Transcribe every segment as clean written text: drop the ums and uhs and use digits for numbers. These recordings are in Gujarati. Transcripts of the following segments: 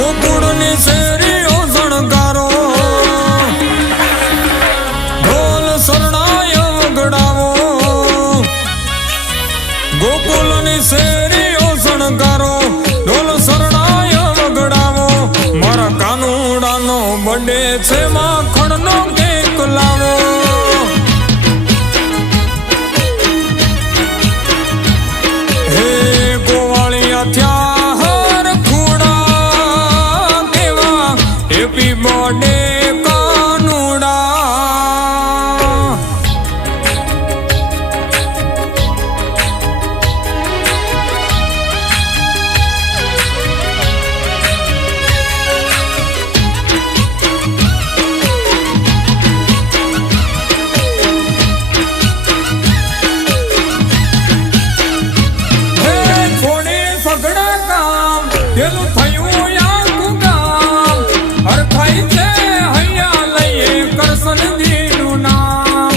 ગોકુળની શેરીઓ શણગારો, ઢોલ શરણાય વગડાવો. ગોકુળની શેરીઓ શણગારો, ઢોલ શરણાય વગડાવો. મારા કાનુડાનો બર્થડે છે, માખણનો કેક લાવો. હે ગોવાળિયા થયા હર ખૂણા, કેવા હેપી બર્થડે કાનુડા. પેલું થયું આખું ગામ, હરખાઈ છે હૈયા લઈએ કરશનજીનું નામ.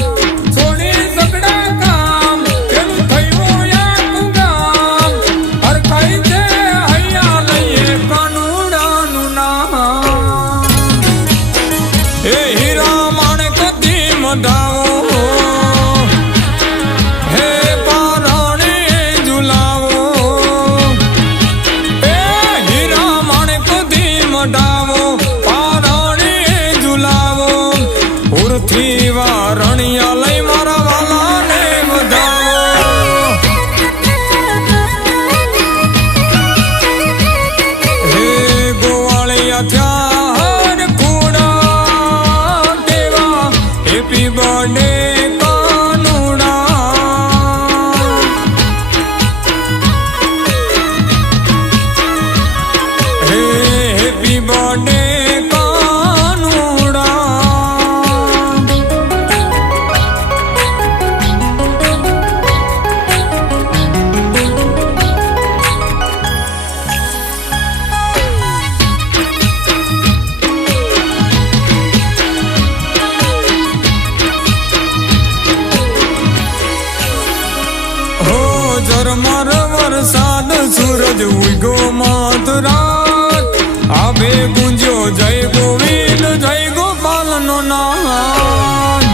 છોડી ઝઘડા કામ, પેલું થયું આખું ગામ, હરખાઈ છે હૈયા લઈએ કાનુડાનું નામ. એ હીરા માણેક દી મધાવો, હે પારણી ઝુલાવો. પારણી ઝુલાવો, ઉરથી વારણિયા લઈ મારા વાલાને વધાવો. હે ગોવાળિયા થયા હર ખૂણા, કેવા હેપી બર્થડે કાનુડા. હે હેપી બર્થડે કાનુડા. હો ઝરમર વરસાદ, સૂરજ ઉગ્યો મધરાત, આભે ગુંજ્યો જય ગોવિંદ જય ગોપાલનો નાદ.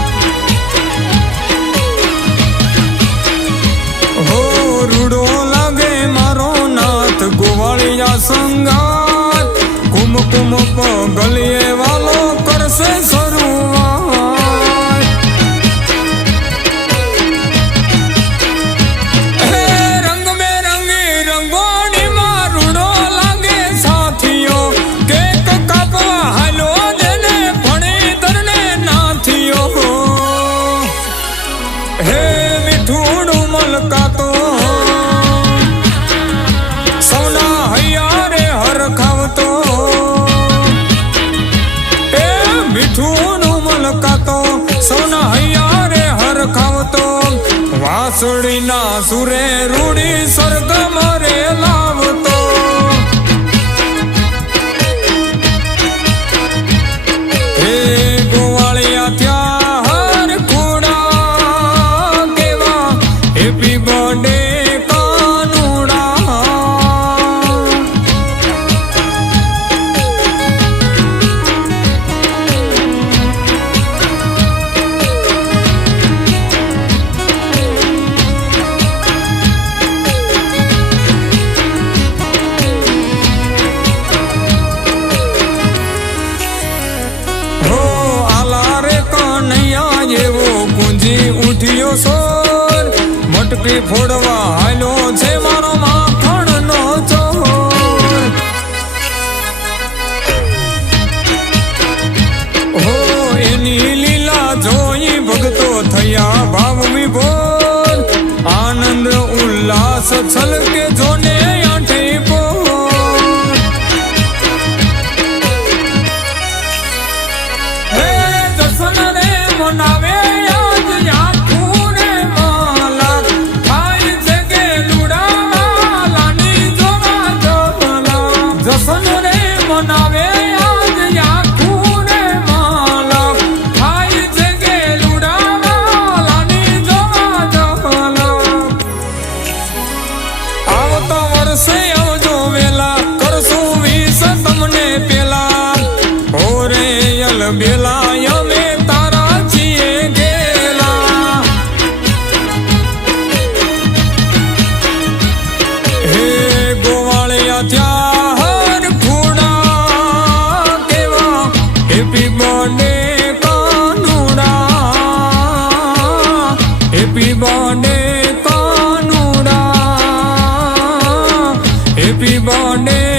હો રૂડો લાગે મારો નાથ, ગોવાળિયા સંગાત, કુમકુમ પગલીએ વાલો કરશે શરૂઆત. હે રંગ બેરંગી રંગોળીમાં રૂડો લાગે સાથીઓ, કેક કાપવા હાલો જેને ભણીધરને નાથીઓ. હે મીઠુંડું મલકાતો, સૌના હૈયા રે હરખાવતો. એ મીઠુંડું મલકાતો, સૌના હૈયા રે હરખાવતો. વાસળીના સુરે રૂડી સરગમ રે લાવતો. હે ગોવાળિયા થયા હર ખૂણા, કેવા હેપી બર્થડે કાનુડા. ઉઠ્યો સોર, મટકી ફોડવા હાલો છે મારો માખણનો ચોર. હો એની લીલા જોઈ ભગતો થયા ભાવ વિભોર, આનંદ ઉલ્લાસ છલકે જોને આંઠે પોર. હે જસન રે મનાવે મનાવે આજ આખું રે માલક, થાય છે કે લુડાવાલાની જોવા જલક. આવતો હેપી બર્થડે